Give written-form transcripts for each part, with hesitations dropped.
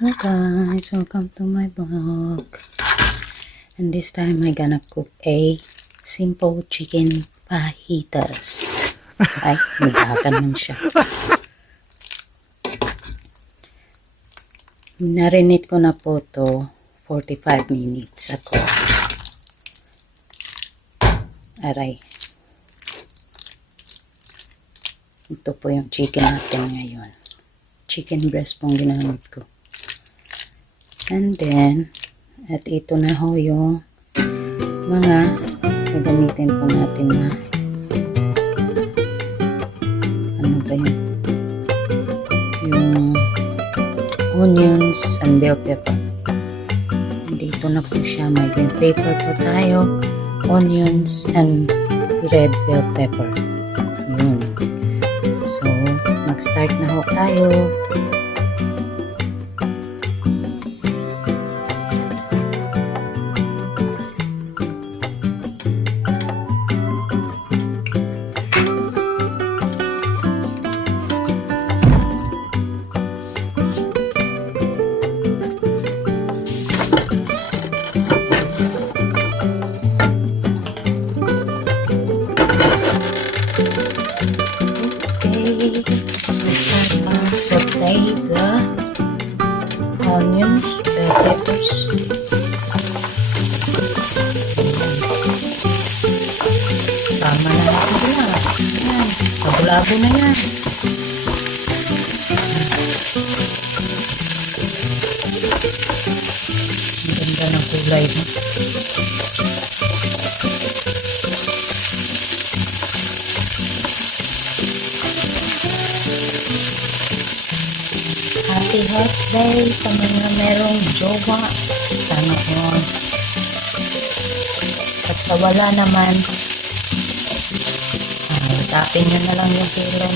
Hello guys, welcome to my vlog. And this time I'm gonna cook a simple chicken fajitas. Ay, naghakan man siya. Marinate ko na po to 45 minutes ako. Aray. Ito po yung chicken natin ngayon. Chicken breast pong ginamit ko. And then, at ito na ho yung mga gagamitin po natin na ano ba yun? Yung onions and bell pepper. Dito na po siya. May green pepper po tayo, onions and red bell pepper. Yun. So, mag-start na ho tayo. Saute the onions, peppers. Sama na natin yan. Yan. Pabulabo na yan. Ang ganda ng kulay mo. Happy birthday sa mga merong jowa. Sana all. At sa wala naman, tapin nyo na lang yung pilon.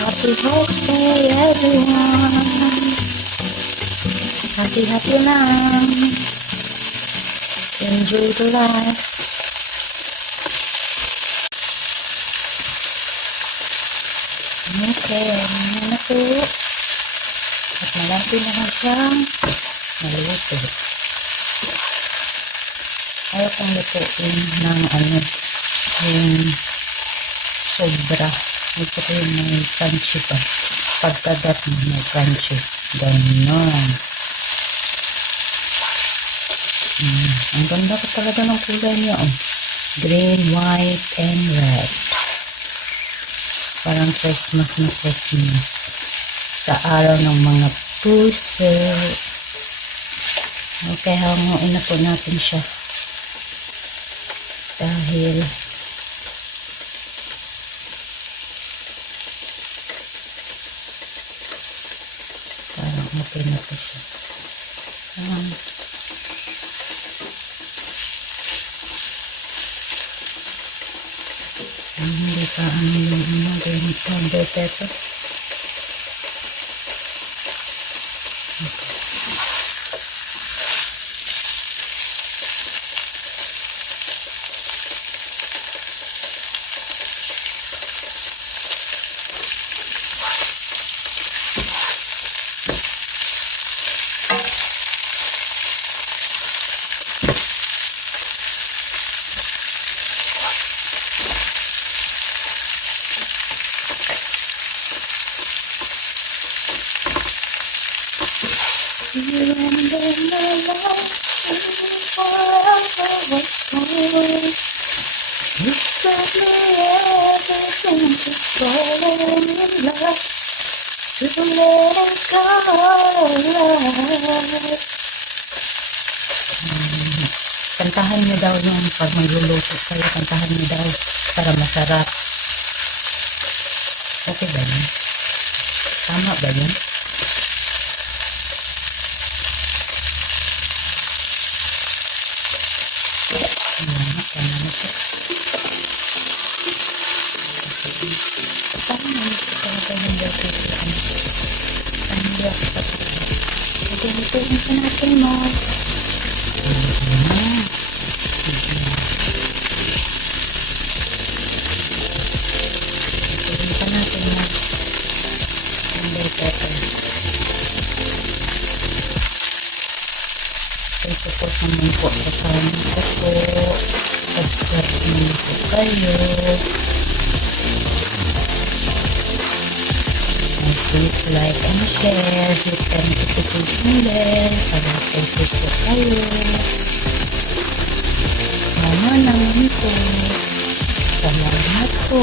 Happy birthday everyone. Happy lang. Enjoy the life. Okay, ano na po. At malapit naman siyang maluto. Ayaw kong lutuin ng yung sobra. Gusto ko yung may crunchy pa. Pagkagat mo may crunchy. Ganon. Ang ganda ko talaga ng kulay niya. Green, white, and red. Parang Christmas na Christmas. Sa araw ng mga puso. Okay, hanguin na po natin siya. Dahil parang okay na po siya. Hindi pa yung mga bell pepper. You and my life forever was gone. You taught me everything to fall in love, to let it go. Kantahan niyo daw yung pag magluluto kayo, kantahan niyo daw para masarap. Okay ba yun? Tama ba yun? Ito natin mo. bell pepper. Please support naman po sa channel ko po. Subscribe naman po kayo. And please like and share. Hit the notification bell para update po kayo. Mama naman po. Salamat po.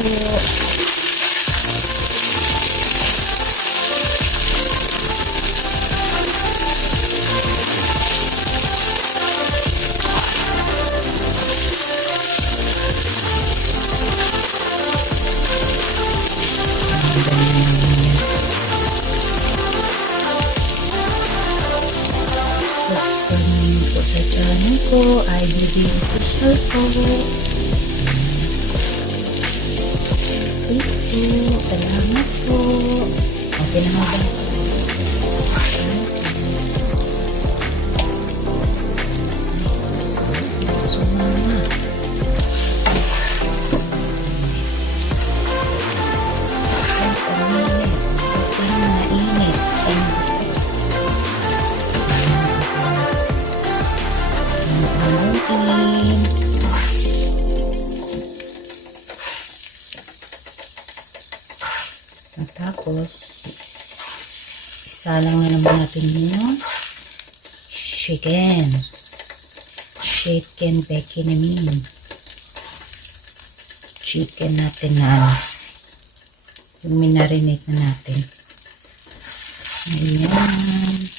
Subscribe naman po sa channel ko. IBB Official po. Please po. Salamat po. Okay na nga ba? Sumama. Tapos, isa lang na naman natin yung chicken. Chicken bacon namin. Chicken natin na yung minarinate na natin. Ayan.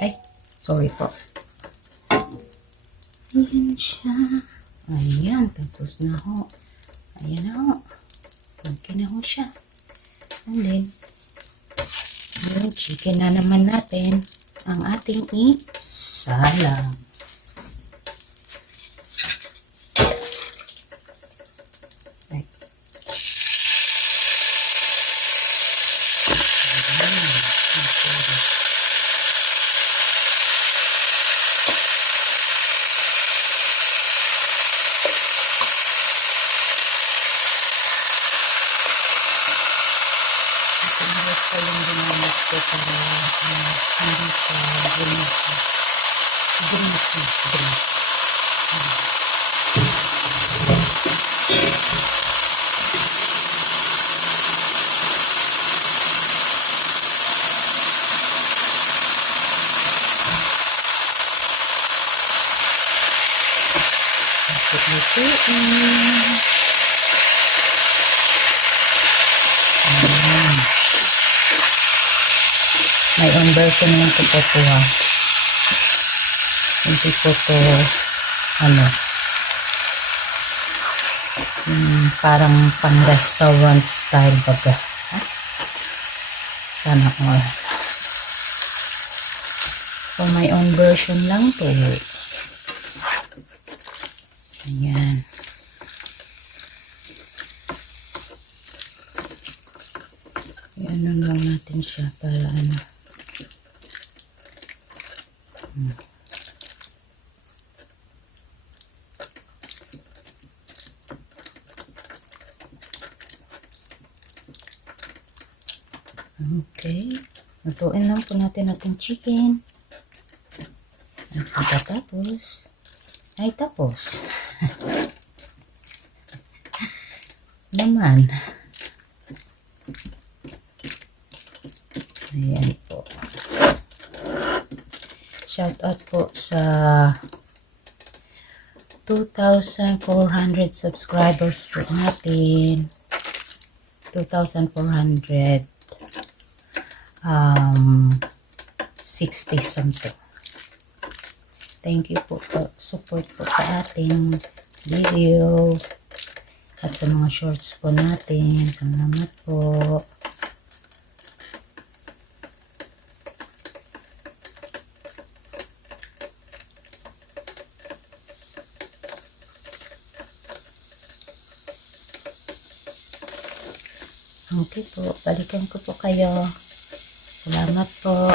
Ay, sorry po. Ayan siya. Ayan, tapos na ho. Ayan na ho. Okay na ho siya. And then, yung chicken na naman natin ang ating isalang. Right. Yung ginamit ko para hindi siya grimace. Lutuin. May own version yung ko po ito ha. Hindi po ito parang pang restaurant style baga. Sana all. So may own version lang to. Ayan. Ano lang natin siya para Okay. Lutuin lang po natin ating chicken. At pagkatapos, ay tapos. Naman. Ayan po. Shout out po sa 2,400 subscribers po natin. 2,460 something. Thank you po for support po sa ating video at sa mga shorts po natin. Salamat po. Okay po, balikan ko po kayo. Salamat po.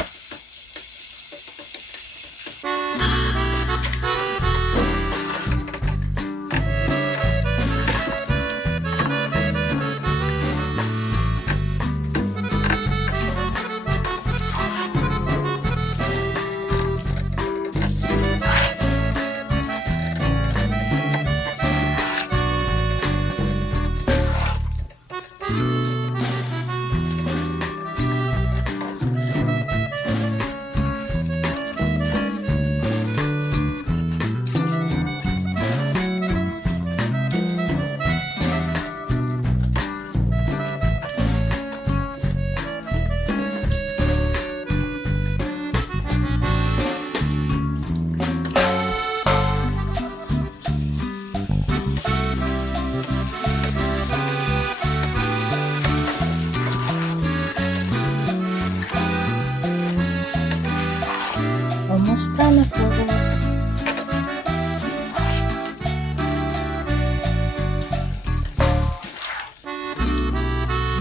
Kumusta na po?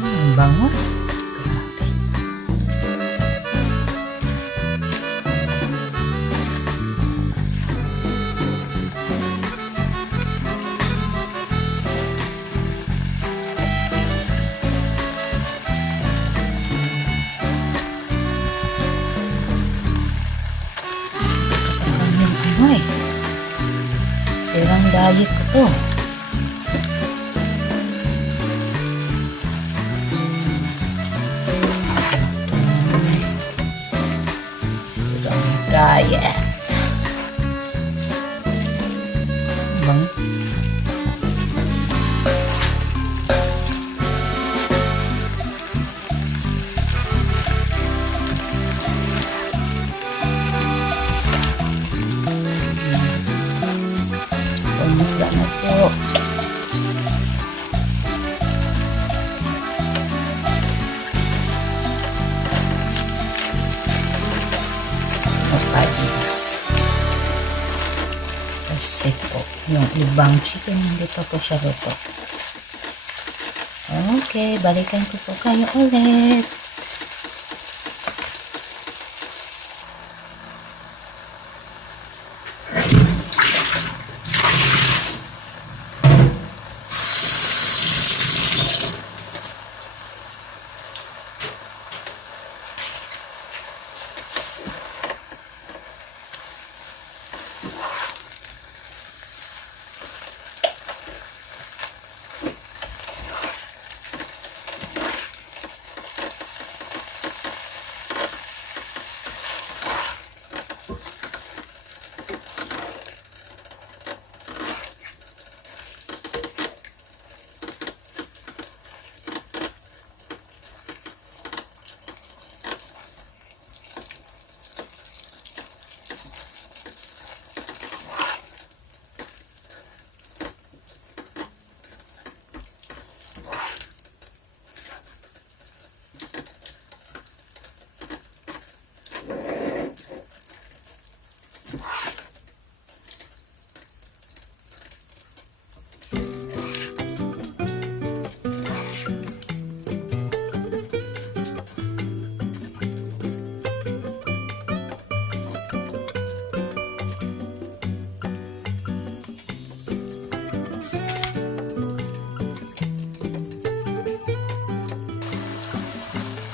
Ang bango. Grabe. Ay, sirang diet ko to. Sirang diet. Bang? Kumusta na po? Mapagis. Kasi po, yung ibang chicken hindi pa po siya luto. Okay, balikan ko po kayo ulit.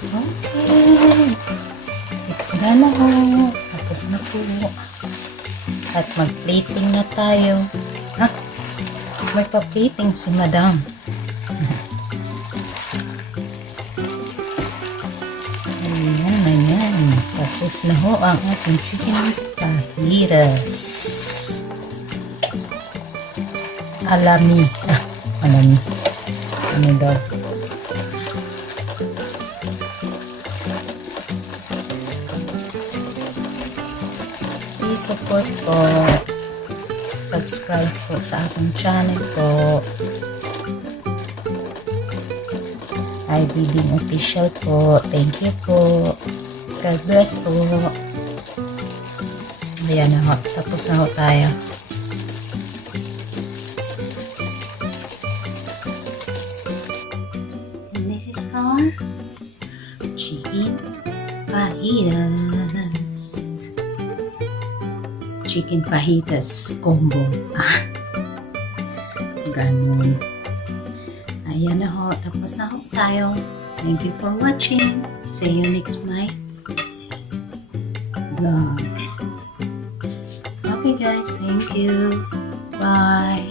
Okay. Sira na ho. Tapos na po. At mag-plating na tayo. Ha? May pa-plating si madam. Ayan, ayan. Tapos na ho ang ating chicken fajitas. Alami. Alami. Ano daw? Please support po. Subscribe po sa aking channel po. IBDing official po. Thank you po. God bless po. Ayan na ho. Tapos na ho tayo. And this is our chicken fajitas. Chicken fajitas combo. Ganun. Ayan na ho. Tapos na ho tayo. Thank you for watching. See you next my vlog. Okay guys. Thank you. Bye.